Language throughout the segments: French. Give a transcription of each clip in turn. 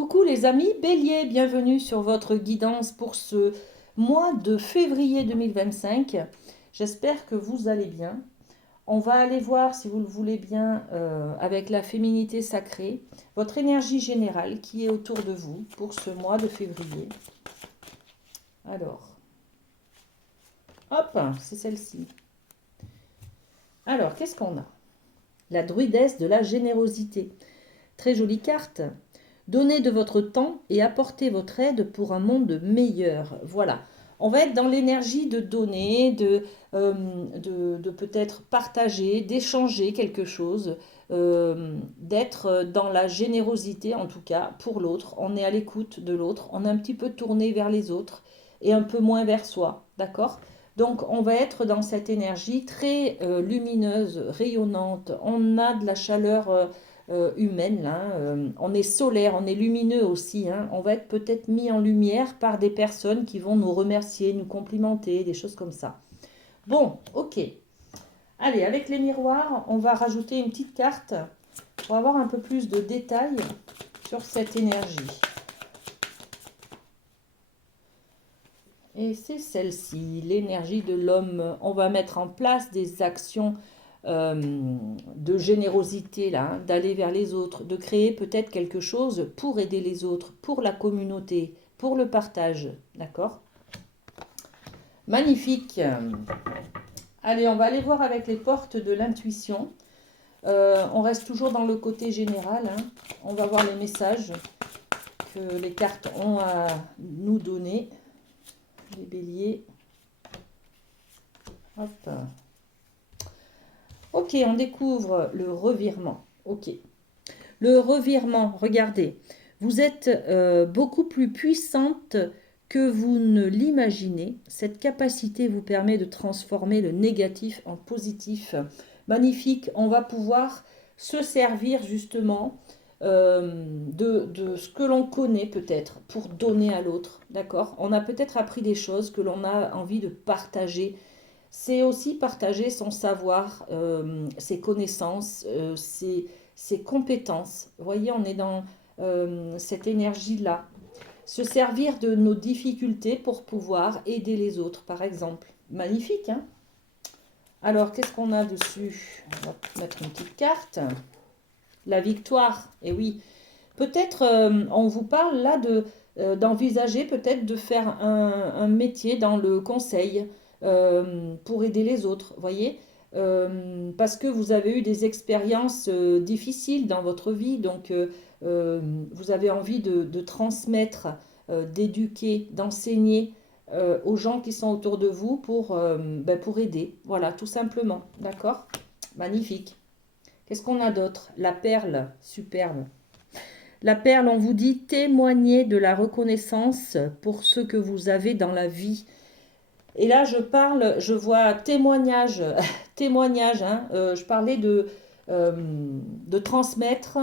Coucou les amis, Bélier, bienvenue sur votre guidance pour ce mois de février 2025. J'espère que vous allez bien. On va aller voir, si vous le voulez bien, avec la féminité sacrée, votre énergie générale qui est autour de vous pour ce mois de février. Alors, hop, c'est celle-ci. Alors, qu'est-ce qu'on a? La druidesse de la générosité. Très jolie carte. Donnez de votre temps et apportez votre aide pour un monde meilleur. Voilà. On va être dans l'énergie de donner, de peut-être partager, d'échanger quelque chose, d'être dans la générosité en tout cas pour l'autre. On est à l'écoute de l'autre, on est un petit peu tourné vers les autres et un peu moins vers soi. D'accord? Donc on va être dans cette énergie très lumineuse, rayonnante. On a de la chaleur humaine, là. On est solaire, on est lumineux aussi. Hein. On va être peut-être mis en lumière par des personnes qui vont nous remercier, nous complimenter, des choses comme ça. Bon, ok. Allez, avec les miroirs, on va rajouter une petite carte pour avoir un peu plus de détails sur cette énergie. Et c'est celle-ci, l'énergie de l'homme. On va mettre en place des actions de générosité, là, hein, d'aller vers les autres, de créer peut-être quelque chose pour aider les autres, pour la communauté, pour le partage. D'accord? Magnifique. Allez, on va aller voir avec les portes de l'intuition. On reste toujours dans le côté général. Hein. On va voir les messages que les cartes ont à nous donner. Les béliers. Hop. Ok, on découvre le revirement. Ok. Le revirement, regardez. Vous êtes beaucoup plus puissante que vous ne l'imaginez. Cette capacité vous permet de transformer le négatif en positif. Magnifique. On va pouvoir se servir justement de ce que l'on connaît peut-être pour donner à l'autre. D'accord? On a peut-être appris des choses que l'on a envie de partager. C'est aussi partager son savoir, ses connaissances, ses compétences. Vous voyez, on est dans cette énergie-là. Se servir de nos difficultés pour pouvoir aider les autres, par exemple. Magnifique, hein? Alors, qu'est-ce qu'on a dessus? On va mettre une petite carte. La victoire, et oui. Peut-être on vous parle là d'envisager peut-être de faire un métier dans le conseil pour aider les autres, voyez. Parce que vous avez eu des expériences difficiles dans votre vie, donc vous avez envie de transmettre, d'éduquer, d'enseigner aux gens qui sont autour de vous pour aider. Voilà, tout simplement. D'accord? Magnifique. Qu'est-ce qu'on a d'autre? La perle, superbe. La perle, on vous dit témoignez de la reconnaissance pour ce que vous avez dans la vie. Et là, je vois témoignage, témoignage. Hein, je parlais de transmettre,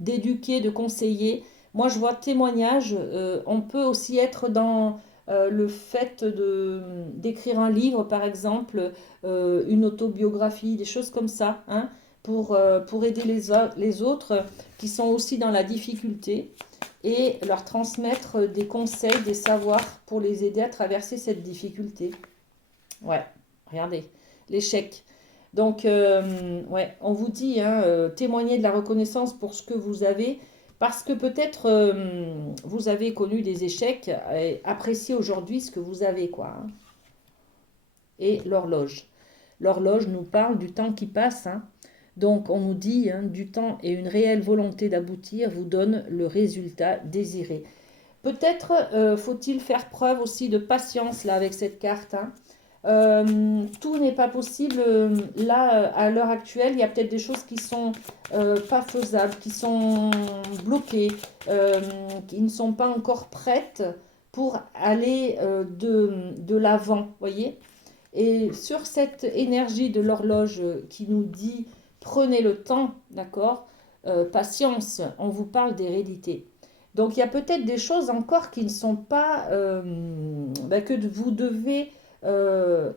d'éduquer, de conseiller. Moi, je vois témoignage. On peut aussi être dans le fait d'écrire un livre, par exemple, une autobiographie, des choses comme ça, hein, pour aider les autres qui sont aussi dans la difficulté et leur transmettre des conseils, des savoirs pour les aider à traverser cette difficulté. Ouais, regardez, l'échec. Donc, ouais, on vous dit, hein, témoignez de la reconnaissance pour ce que vous avez, parce que peut-être vous avez connu des échecs, et appréciez aujourd'hui ce que vous avez, quoi. Hein. Et l'horloge. L'horloge nous parle du temps qui passe, hein. Donc on nous dit, hein, du temps et une réelle volonté d'aboutir vous donnent le résultat désiré. Peut-être faut-il faire preuve aussi de patience là avec cette carte. Hein. Tout n'est pas possible là à l'heure actuelle. Il y a peut-être des choses qui sont pas faisables, qui sont bloquées, qui ne sont pas encore prêtes pour aller de l'avant. Voyez. Et sur cette énergie de l'horloge qui nous dit prenez le temps, d'accord, patience, on vous parle d'hérédité. Donc il y a peut-être des choses encore qui ne sont pas, que vous devez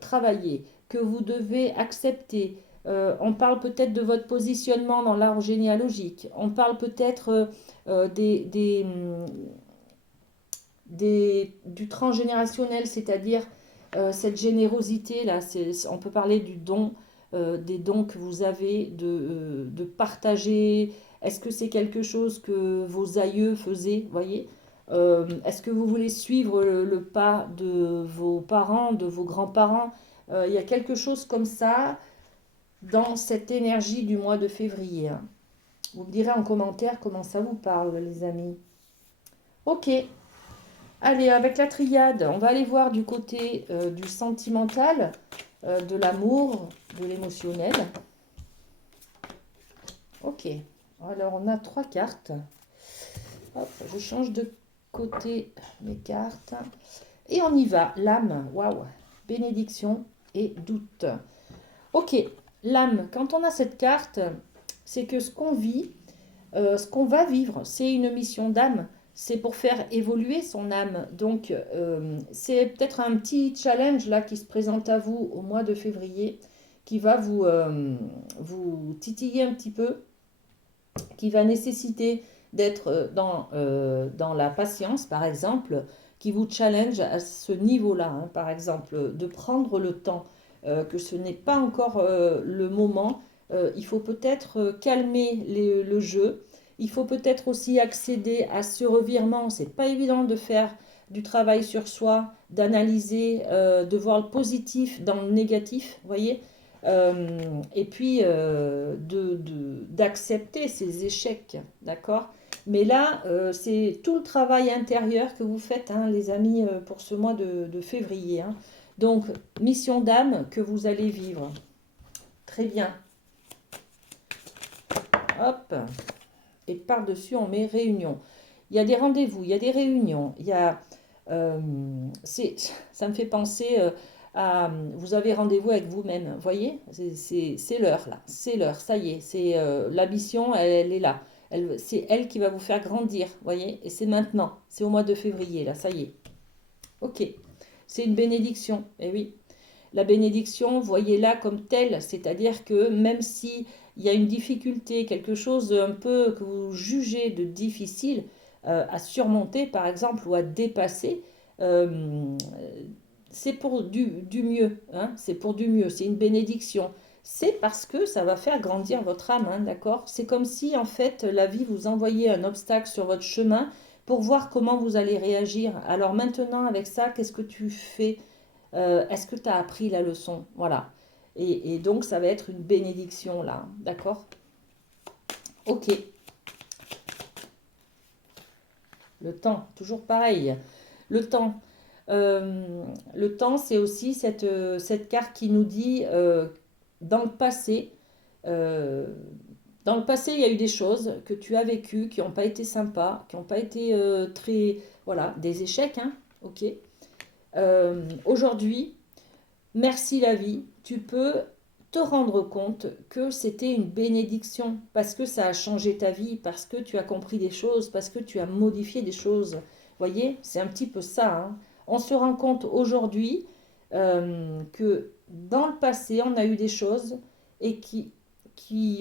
travailler, que vous devez accepter, On parle peut-être de votre positionnement dans l'arbre généalogique. On parle peut-être du transgénérationnel, c'est-à-dire cette générosité-là. On peut parler du don, des dons que vous avez, de partager. Est-ce que c'est quelque chose que vos aïeux faisaient, voyez? Est-ce que vous voulez suivre le pas de vos parents, de vos grands-parents? Il y a quelque chose comme ça dans cette énergie du mois de février, hein. Vous me direz en commentaire comment ça vous parle, les amis. Ok, allez, avec la triade, on va aller voir du côté du sentimental, de l'amour, de l'émotionnel. Ok, alors on a 3 cartes. Hop, je change de côté mes cartes. Et on y va, l'âme, waouh, bénédiction et doute. Ok, l'âme, quand on a cette carte, c'est que ce qu'on vit, ce qu'on va vivre, c'est une mission d'âme. C'est pour faire évoluer son âme. Donc, c'est peut-être un petit challenge là qui se présente à vous au mois de février, qui va vous titiller un petit peu, qui va nécessiter d'être dans la patience, par exemple, qui vous challenge à ce niveau-là, hein, par exemple, de prendre le temps, que ce n'est pas encore le moment. Il faut peut-être calmer le jeu. Il faut peut-être aussi accéder à ce revirement. C'est pas évident de faire du travail sur soi, d'analyser, de voir le positif dans le négatif, vous voyez. Et puis d'accepter ces échecs, d'accord? Mais là, c'est tout le travail intérieur que vous faites, hein, les amis, pour ce mois de février, hein. Donc, mission d'âme que vous allez vivre. Très bien. Hop. Et par-dessus, on met réunion. Il y a des rendez-vous, il y a des réunions, il y a... ça me fait penser vous avez rendez-vous avec vous-même, vous voyez, c'est l'heure là, c'est l'heure, ça y est, c'est la mission, elle est là, c'est elle qui va vous faire grandir, vous voyez, et c'est maintenant, c'est au mois de février là, ça y est, ok, c'est une bénédiction, et oui, la bénédiction, voyez-la comme telle, c'est-à-dire que même si il y a une difficulté, quelque chose un peu que vous jugez de difficile à surmonter, par exemple, ou à dépasser, euh, c'est pour du mieux, hein, c'est pour du mieux, c'est une bénédiction. C'est parce que ça va faire grandir votre âme, hein, d'accord? C'est comme si, en fait, la vie vous envoyait un obstacle sur votre chemin pour voir comment vous allez réagir. Alors maintenant, avec ça, qu'est-ce que tu fais? Est-ce que tu as appris la leçon? Voilà. Et donc, ça va être une bénédiction, là, d'accord? Ok. Le temps, toujours pareil. Le temps. Le temps, c'est aussi cette carte qui nous dit dans le passé, euh, dans le passé, il y a eu des choses que tu as vécues qui n'ont pas été sympas, qui n'ont pas été très, voilà, des échecs, hein, ok. Aujourd'hui, merci la vie, tu peux te rendre compte que c'était une bénédiction parce que ça a changé ta vie, parce que tu as compris des choses, parce que tu as modifié des choses. Vous voyez, c'est un petit peu ça, hein. On se rend compte aujourd'hui que dans le passé, on a eu des choses et qui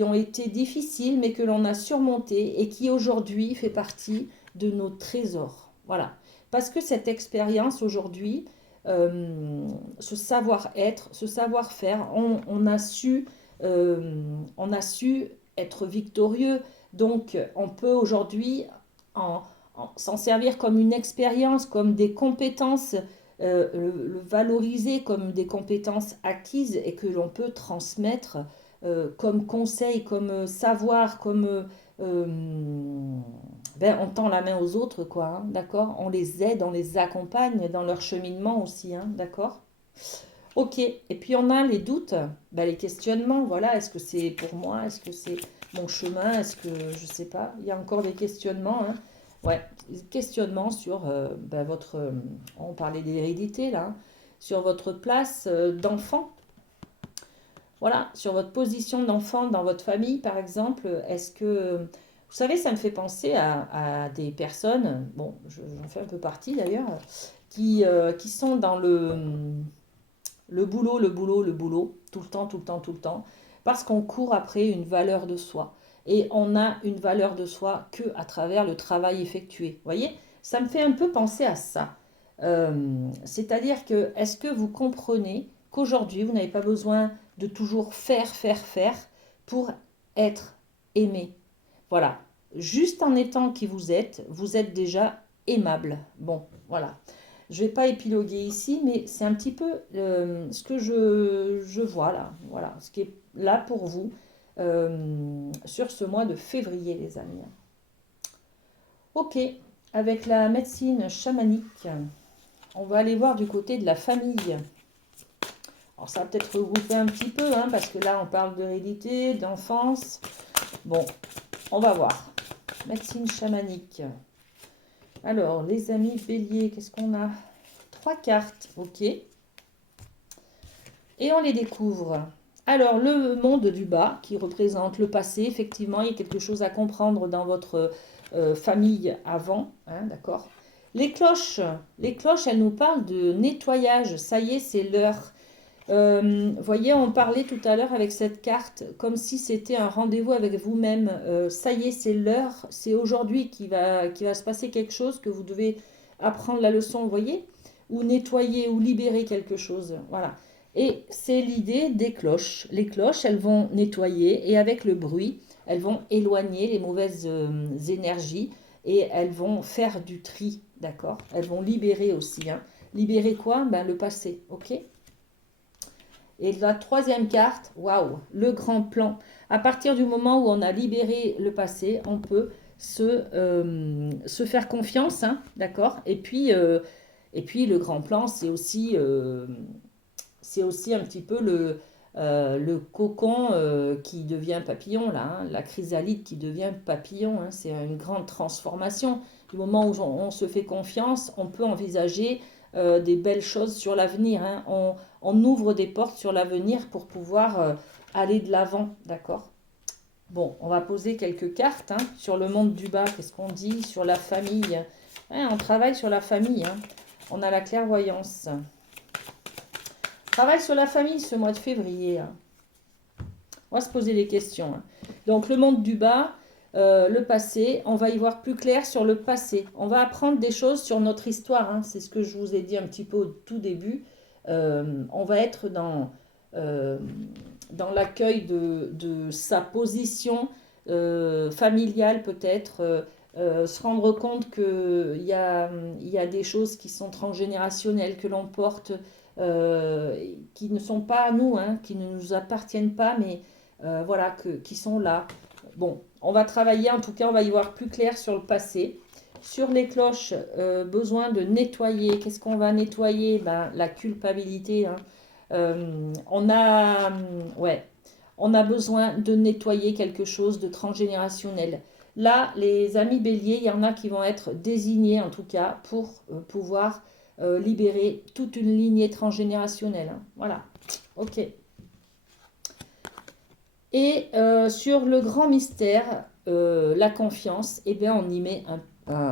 ont été difficiles, mais que l'on a surmonté et qui aujourd'hui fait partie de nos trésors. Voilà. Parce que cette expérience aujourd'hui, euh, ce savoir-être, ce savoir-faire, on a su être victorieux. Donc, on peut aujourd'hui en, s'en servir comme une expérience, comme des compétences, le valoriser comme des compétences acquises et que l'on peut transmettre comme conseil, comme savoir, comme ben, on tend la main aux autres, quoi, hein, d'accord? On les aide, on les accompagne dans leur cheminement aussi, hein, d'accord? Ok, et puis on a les doutes, ben, les questionnements, voilà, est-ce que c'est pour moi, est-ce que c'est mon chemin, est-ce que, je sais pas, il y a encore des questionnements, hein. Ouais, des questionnements sur ben, on parlait d'hérédité là, hein, sur votre place d'enfant, voilà, sur votre position d'enfant dans votre famille, par exemple, est-ce que... Vous savez, ça me fait penser à des personnes, bon, j'en fais un peu partie d'ailleurs, qui sont dans le boulot, le boulot, le boulot, tout le temps, tout le temps, tout le temps. parce qu'on court après une valeur de soi. Et on a une valeur de soi que à travers le travail effectué. Vous voyez, ça me fait un peu penser à ça. C'est-à-dire que, est-ce que vous comprenez qu'aujourd'hui, vous n'avez pas besoin de toujours faire pour être aimé? Voilà. Juste en étant qui vous êtes déjà aimable. Bon, voilà. Je ne vais pas épiloguer ici, mais c'est un petit peu ce que je vois là. Voilà, ce qui est là pour vous sur ce mois de février, les amis. Ok, avec la médecine chamanique, on va aller voir du côté de la famille. Alors ça va peut-être regrouper un petit peu, hein, parce que là on parle d'hérédité, d'enfance. Bon, on va voir. Médecine chamanique. Alors, les amis béliers, qu'est-ce qu'on a? 3 cartes, ok. Et on les découvre. Alors, le monde du bas, qui représente le passé, effectivement, il y a quelque chose à comprendre dans votre famille avant, hein, d'accord. Les cloches, elles nous parlent de nettoyage. Ça y est, c'est l'heure. Voyez, on parlait tout à l'heure avec cette carte, comme si c'était un rendez-vous avec vous-même. Ça y est, c'est l'heure, c'est aujourd'hui qu'il va se passer quelque chose, que vous devez apprendre la leçon, vous voyez, ou nettoyer ou libérer quelque chose. Voilà. Et c'est l'idée des cloches. Les cloches, elles vont nettoyer et avec le bruit, elles vont éloigner les mauvaises énergies et elles vont faire du tri, d'accord? Elles vont libérer aussi, hein. Libérer quoi? Ben, le passé, ok? Et la troisième carte, waouh, le grand plan. À partir du moment où on a libéré le passé, on peut se faire confiance, hein, d'accord? Et puis le grand plan, c'est aussi un petit peu le cocon qui devient papillon, là, hein, la chrysalide qui devient papillon. Hein, c'est une grande transformation. Du moment où on se fait confiance, on peut envisager des belles choses sur l'avenir. Hein. On ouvre des portes sur l'avenir pour pouvoir aller de l'avant, d'accord? Bon, on va poser quelques cartes hein, sur le monde du bas. Qu'est-ce qu'on dit sur la famille? Hein, on travaille sur la famille. Hein. On a la clairvoyance. Travaille sur la famille ce mois de février. Hein. On va se poser des questions. Hein. Donc, le monde du bas, le passé, on va y voir plus clair sur le passé. On va apprendre des choses sur notre histoire. Hein. C'est ce que je vous ai dit un petit peu au tout début. On va être dans l'accueil de sa position familiale peut-être. Se rendre compte qu'il y a des choses qui sont transgénérationnelles, que l'on porte, qui ne sont pas à nous, hein, qui ne nous appartiennent pas, mais voilà, qui sont là. Bon, on va travailler, en tout cas, on va y voir plus clair sur le passé. Sur les cloches, besoin de nettoyer. Qu'est-ce qu'on va nettoyer? Ben, la culpabilité. Hein. Ouais, on a besoin de nettoyer quelque chose de transgénérationnel. Là, les amis béliers, il y en a qui vont être désignés, en tout cas, pour pouvoir libérer toute une lignée transgénérationnelle. Hein. Voilà, ok. Et sur le grand mystère, la confiance, eh bien, on y met un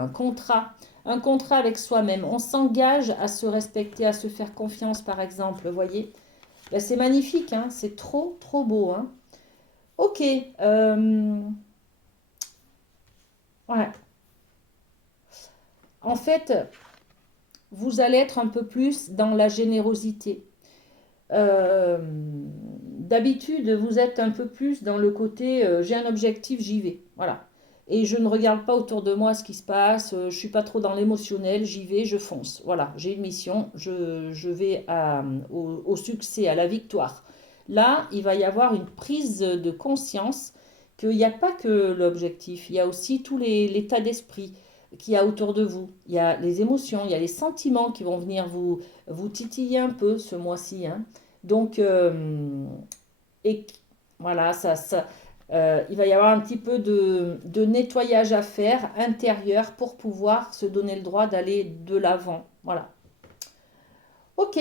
contrat. Un contrat avec soi-même. On s'engage à se respecter, à se faire confiance, par exemple. Vous voyez, ben, c'est magnifique, hein, c'est trop, trop beau. Hein. Ok. Ouais. En fait, vous allez être un peu plus dans la générosité. D'habitude, vous êtes un peu plus dans le côté j'ai un objectif, j'y vais. Voilà. Et je ne regarde pas autour de moi ce qui se passe, je ne suis pas trop dans l'émotionnel, j'y vais, je fonce. Voilà, j'ai une mission, je vais au succès, à la victoire. Là, il va y avoir une prise de conscience qu'il n'y a pas que l'objectif, il y a aussi tout l'état d'esprit qu'il y a autour de vous. Il y a les émotions, il y a les sentiments qui vont venir vous titiller un peu ce mois-ci. Hein. Donc, et voilà, il va y avoir un petit peu de nettoyage à faire intérieur pour pouvoir se donner le droit d'aller de l'avant. Voilà. Ok,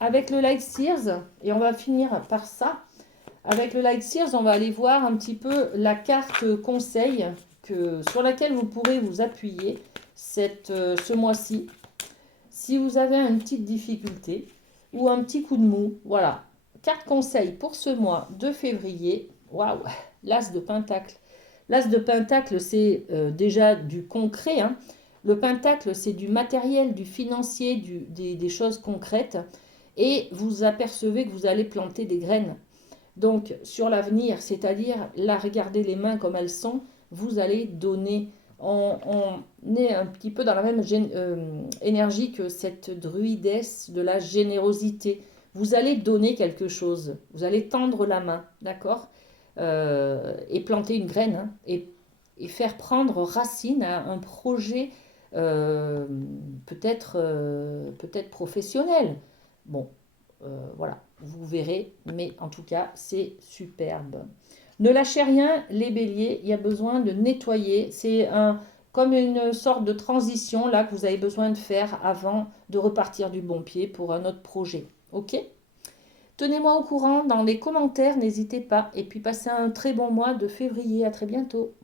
avec le Light Sears, et on va finir par ça. Avec le Light Sears, on va aller voir un petit peu la carte conseil sur laquelle vous pourrez vous appuyer ce mois-ci. Si vous avez une petite difficulté ou un petit coup de mou, voilà. carte conseil pour ce mois de février. Waouh, l'As de Pentacle. L'As de Pentacle, c'est déjà du concret, hein. Le Pentacle, c'est du matériel, du financier, des choses concrètes. Et vous apercevez que vous allez planter des graines. Donc, sur l'avenir, c'est-à-dire, là, regardez les mains comme elles sont, vous allez donner. On est un petit peu dans la même énergie que cette druidesse de la générosité. Vous allez donner quelque chose, vous allez tendre la main, d'accord. Et planter une graine, hein, et faire prendre racine à un projet euh, peut-être professionnel. Bon, voilà, vous verrez, mais en tout cas, c'est superbe. Ne lâchez rien, les béliers, il y a besoin de nettoyer. C'est comme une sorte de transition là que vous avez besoin de faire avant de repartir du bon pied pour un autre projet. Ok? Tenez-moi au courant dans les commentaires, n'hésitez pas. Et puis passez un très bon mois de février. À très bientôt.